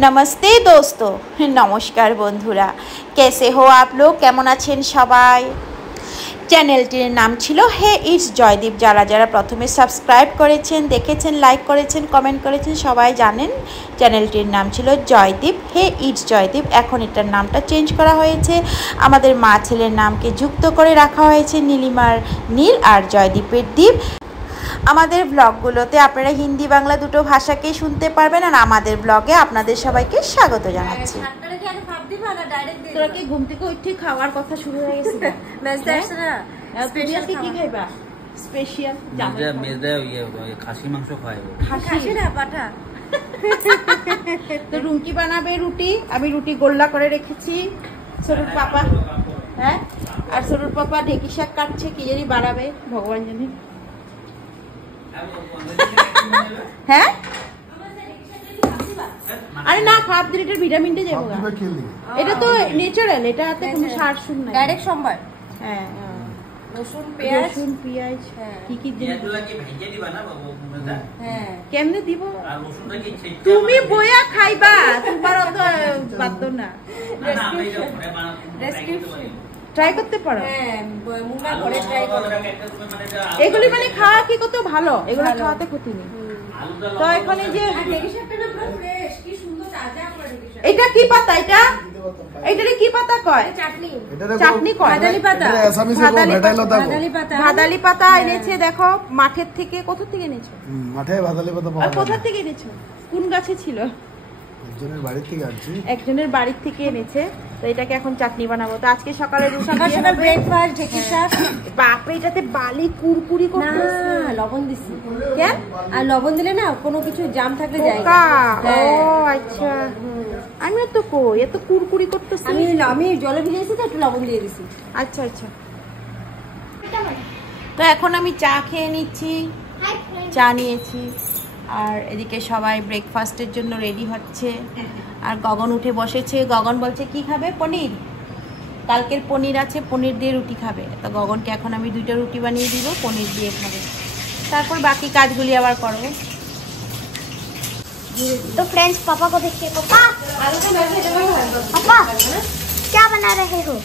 नमस्ते दोस्तों, नमस्कार बंधुरा, कैसे हो आप लोग? केमन आছেন সবাই? চ্যানেলটির নাম ছিল হে ইটস জয়দীপ। যারা যারা প্রথমে সাবস্ক্রাইব করেছেন, দেখেছেন, লাইক করেছেন, কমেন্ট করেছেন সবাই জানেন চ্যানেলটির নাম ছিল জয়দীপ, হে ইটস জয়দীপ। এখন এটার নামটা চেঞ্জ করা হয়েছে, আমাদের মা ছেলের নামকে যুক্ত করে রাখা হয়েছে নীলিমার নীল আর জয়দীপের দ্বীপ। আমাদের ব্লগগুলোতে আপনারা হিন্দি বাংলা দুটো ভাষাকেই শুনতে পারবেন। আর আমাদের ব্লগে আপনাদের সবাইকে স্বাগত জানাচ্ছি। তোরা কি ঘুম থেকে উঠে খাওয়ার কথা শুরু হয়ে গেছে? স্পেশাল কি খাইবা? স্পেশাল খাসি মাংস খাইবো। খাসি না পাঠা। তো রুমকি বানাবে রুটি, আমি রুটি গোল্লা করে রেখেছি। সরুর পাপা, হ্যাঁ, আর সরুর পাপা ঢেকি শাক কাটছে, কি জানি বানাবে ভগবান জানে। হ্যাঁ, আরে না, খাপ দিলে ভিটামিনটা যাবো। এটা তো ন্যাচারাল, এটাতে কোনো সার সুর নাই, ডাইরেক্ট সোমবার। হ্যাঁ, রসুন পেঁয়াজ কি কি দিন কেমনে দিব? তুমি বইয়া খাইবা, তোমার অত বাধ্য না। ট্রাই করতে পারো, এগুলি মানে খাওয়া কি কত ভালো, এগুলো খাওয়াতে ক্ষতি নেই। তো এখন এই যে এটা কি পাতা, এটা কি পাতা কয়? চাটনি কয়, ভাদালি পাতা এনেছে। দেখো মাঠের থেকে, কোথা থেকে এনেছো? মাঠে ভাদালি পাতা পাওয়া যায়। কোথা থেকে এনেছো? কোন গাছে ছিল? একজনের বাড়ির থেকে এনেছে। তো এটাকে এখন চাটনি বানাবো। তো আজকে সকালে সকাল ব্রেকফাস্ট ঢেকি শাক। বাপরে, এটাতে বালি কুরকুরি করতে লবণ দিছি। কেন? আর লবণ দিলে না কোনো কিছু জাম থাকলে যায়। ও আচ্ছা, আমি তো কই এত কুরকুরি করতেছি। আমি জলে ভিজিয়েছি তো একটু লবণ দিয়ে দিছি। আচ্ছা আচ্ছা। তো এখন আমি চা খেয়ে নিচ্ছি, চা নিয়েছি। আর এদিকে সবাই ব্রেকফাস্টের জন্য রেডি হচ্ছে। আর গগন উঠে বসেছে। গগন বলছে কি খাবে? পনির। কালকের পনির আছে, পনির দিয়ে রুটি খাবে। তো গগনকে এখন আমি 2টা রুটি বানিয়ে দিব, পনির দিয়ে খাবে। তারপর বাকি কাজগুলি আবার করবো। तो फ्रेंड्स, पापा को देखिए। पापा क्या बना रहे हो?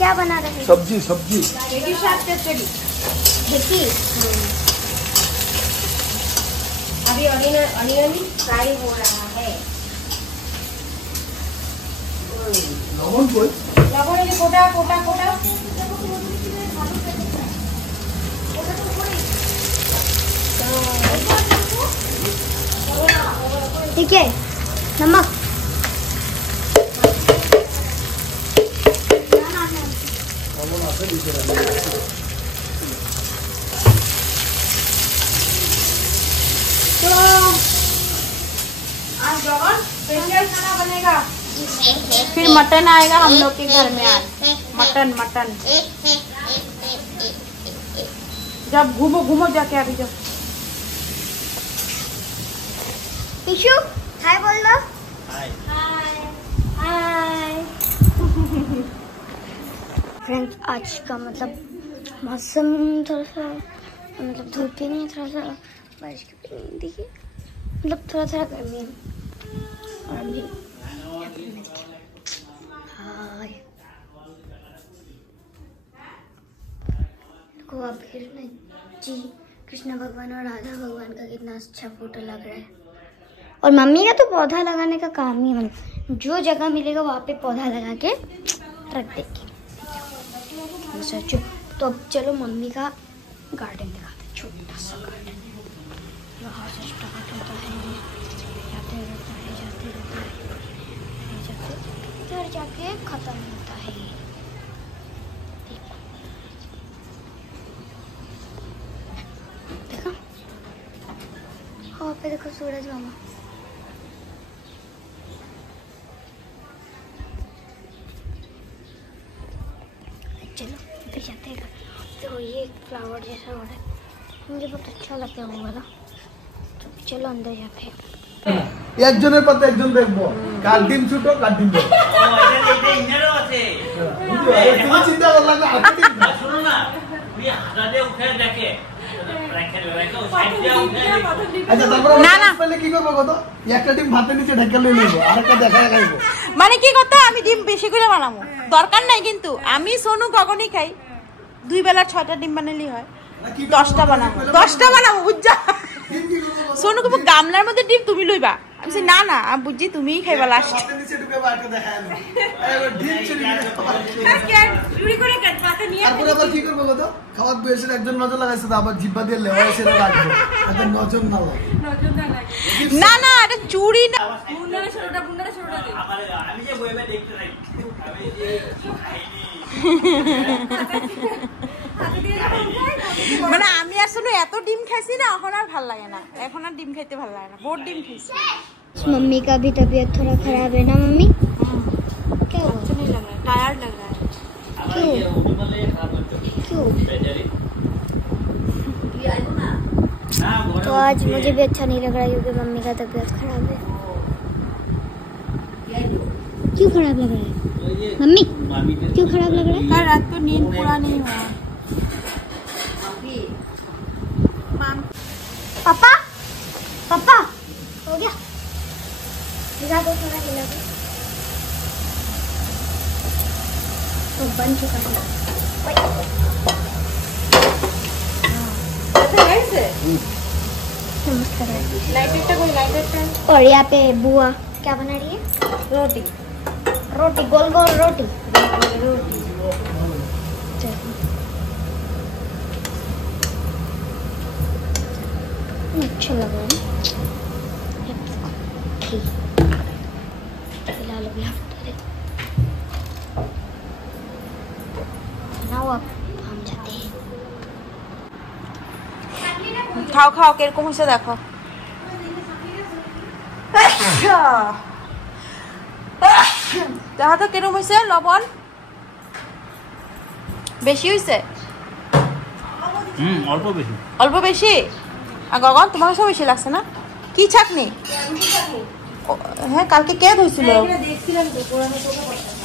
क्या बना रहे हो? सब्जी देखिए, अभी ऑनियन फ्राई हो रहा है। लवण कोई लवण ये कोटा ठीक है, नमक। तो आज गगन स्पेशल खाना बनेगा। फिर मटन आएगा हम लोग के घर में। आज मटन। जब घूमो जाके अभी जाओ। पिशु हाय बोल दो। हाय हाय। फ्रेंड्स, आज का मतलब मौसम थोड़ा सा, मतलब धूप भी नहीं, थोड़ा सा बारिश की भी नहीं, देखिए मतलब थोड़ा गर्मी है। और अभी हाय को आप कृष्ण जी, कृष्ण भगवान और राधा भगवान का कितना अच्छा फोटो लग रहा है। और मम्मी का तो पौधा लगाने का काम ही है, मतलब जो जगह मिलेगा वहाँ पे पौधा लगा के रख देगी। सोचो, तो अब चलो मम्मी का गार्डन दिखाते, छोटा सा गार्डन। यहाँ से स्टार्ट होता है, जाते रहता है, इधर जाके खत्म होता है। देखो वहाँ पे, देखो सूरज मामा। चलो अभी जाते हैं। तो ये फ्लावर जैसा हो रहा है, मुझे बहुत अच्छा लगता है वो वाला। तो चलो अंदर जाते हैं। একজনের পাতে একজন দেখবো, কার ডিম ছুটো কার ডিম বড়। এটা ইনারও আছে। তুমি চিন্তা করলা না? শুনো না, তুমি হাতে উঠে দেখে আচ্ছা তারপরে না, না। পেলে কি করবো কত একটা ডিম ভাতের নিচে ঢেকে লই নেবো আরেকটা দেখা খাইবো মানে কি কথা আমি ডিম বেশি করে বানাবো দরকার নাই কিন্তু আমি সোনু গগনই খাই 2 বেলা 6টা ডিম বানালেই হয় 10টা বানাবো বুঝছা সোনু কব গামলার মধ্যে ডিম তুমি লইবা আমি বলছি না না আমি বুঝছি তুমিই খাইবা লাস্ট ভাতের নিচে ঢুকে বা একটা দেখা আনো আরে ডিম চুরি করে তারপরে আবার কি করবো কত খাবার বসে একজন নজর লাগাইছে তো আবার জিব্বা দিয়ে লেওয়া এসে রাখবো একটা নজর না লাগে না না এটা চুরি না আমি যে বইবে দেখতে থাকি আমি যে মানে আমি আসলে এত ডিম খাইছি না এখন আর ভাল লাগে না এখন আর ডিম খাইতে ভাল লাগে না বহুত ডিম খাইছি मम्मी का भी तबीयत थोड़ा खराब है ना मम्मी क्या हुआ अच्छा नहीं लग रहा है टायर्ड लग रहा है আমার ये বলে খারাপ হচ্ছে क्यों बेचारी ना तो आज मुझे भी अच्छा नहीं लग रहा क्योंकि मम्मी का तबीयत खराब है क्यों खराब लग रहा है मम्मी मामी के क्यों खराब लग रहा है कल रात को नींद पूरा नहीं हुआ पापा पापा हो गया हिला दो थोड़ा हिला दो तो बन चुका है नमस्कार और यहाँ पे बुआ क्या बना रही है रोटी रोटी गोल गोल रोटी अच्छा लग रहा है बनाओ अब हम जाते हैं খাও খাও কিরকম হয়েছে দেখো দেখা তো কিরকম হয়েছে লবণ বেশি হয়েছে অল্প বেশি অল্প বেশি আর গগন তোমার কাছে বেশি লাগছে না কি ছাকনি হ্যাঁ কালকে কে ধুইছিল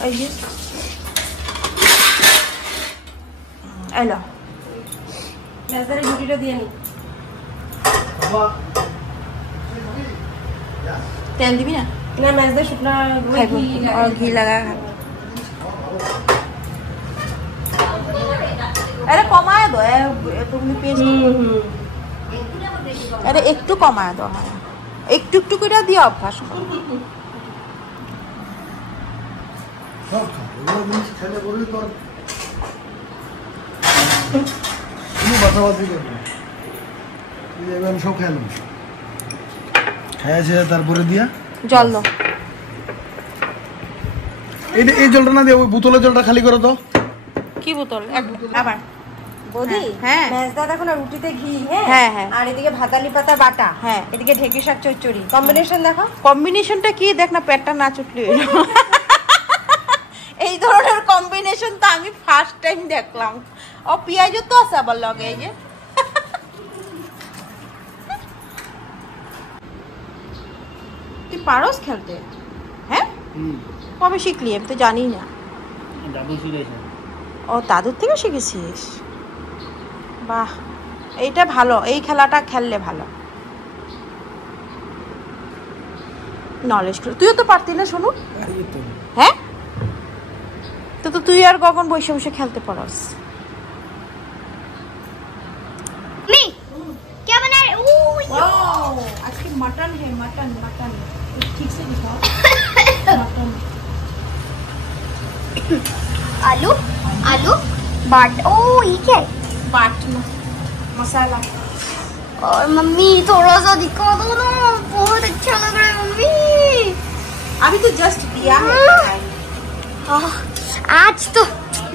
এই যে এলো রুটিটা দিয়ে নি তেল দিবি না না মেজদা শুকনা খাইব আর ঘি লাগা খাবো আরে কমায় দো তুমি পেস্ট আরে একটু কমায় দাও হ্যাঁ একটু একটু করে দিয়ে অভ্যাস করো সব খাবো এগুলো জিনিস খেলে বলি তোর তুমি বাতাবাতি করবে আমি সব খেলাম খেয়েছে তারপরে দিয়া জল দাও এই জলটা না দিয়ে ওই বোতলের জলটা খালি করে দাও কি বোতল এক আবার বৌদি হ্যাঁ। মেজদা দেখো না রুটিতে ঘি হ্যাঁ, হ্যাঁ। আর এদিকে ভাতালি পাতা বাটা হ্যাঁ। এদিকে ঢেঁকি শাক চচ্চড়ি কম্বিনেশন দেখো কম্বিনেশনটা কি দেখ না পেটটা না চুটলি এই ধরনের কম্বিনেশন তো আমি ফার্স্ট টাইম দেখলাম ও পেঁয়াজও তো আছে আবার লগে এই যে তুই পারোস খেলতে হ্যাঁ কবে শিখলি আমি তো জানি না দাদু শিখেছে ও দাদুর থেকে শিখেছিস বাহ এইটা ভালো এই খেলাটা খেললে ভালো নলেজ তুইও তো পারতি না শোনো হ্যাঁ তো তো তুই আর কখন বসে বসে খেলতে পারস मम्मी क्या बना रहे আজকে মটন है मटन मटन ठीक से दिखाओ मटन आलू आलू बाट ओ ये क्या है बाट मसाला और मम्मी थोड़ा सा दिखा दो ना बहुत अच्छा लग रहा है मम्मी अभी तो जस्ट दिया है आज तो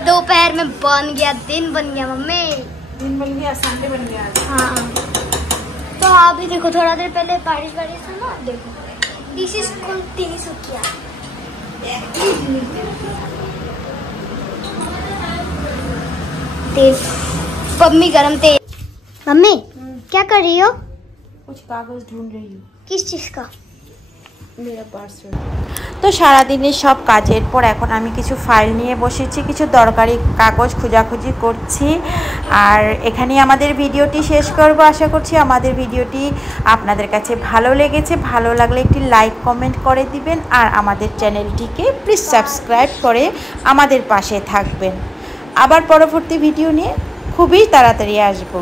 दोपहर में बन गया दिन बन गया मम्मी दिन बन गया संडे बन गया आज। हाँ तो अभी देखो थोड़ा देर पहले बारिश बारिश था ना देखो दिस इज कुंती सुखिया तेल मम्मी गरम तेल मम्मी क्या कर रही हो कुछ कागज ढूंढ रही हूँ किस चीज का তো সারাদিনের সব কাজের পর এখন আমি কিছু ফাইল নিয়ে বসেছি, কিছু দরকারি কাগজ খোঁজাখুঁজি করছি। আর এখানেই আমাদের ভিডিওটি শেষ করব। আশা করছি আমাদের ভিডিওটি আপনাদের কাছে ভালো লেগেছে। ভালো লাগলে একটি লাইক কমেন্ট করে দিবেন, আর আমাদের চ্যানেলটিকে প্লিজ সাবস্ক্রাইব করে আমাদের পাশে থাকবেন। আবার পরবর্তী ভিডিও নিয়ে খুবই তাড়াতাড়ি আসবো।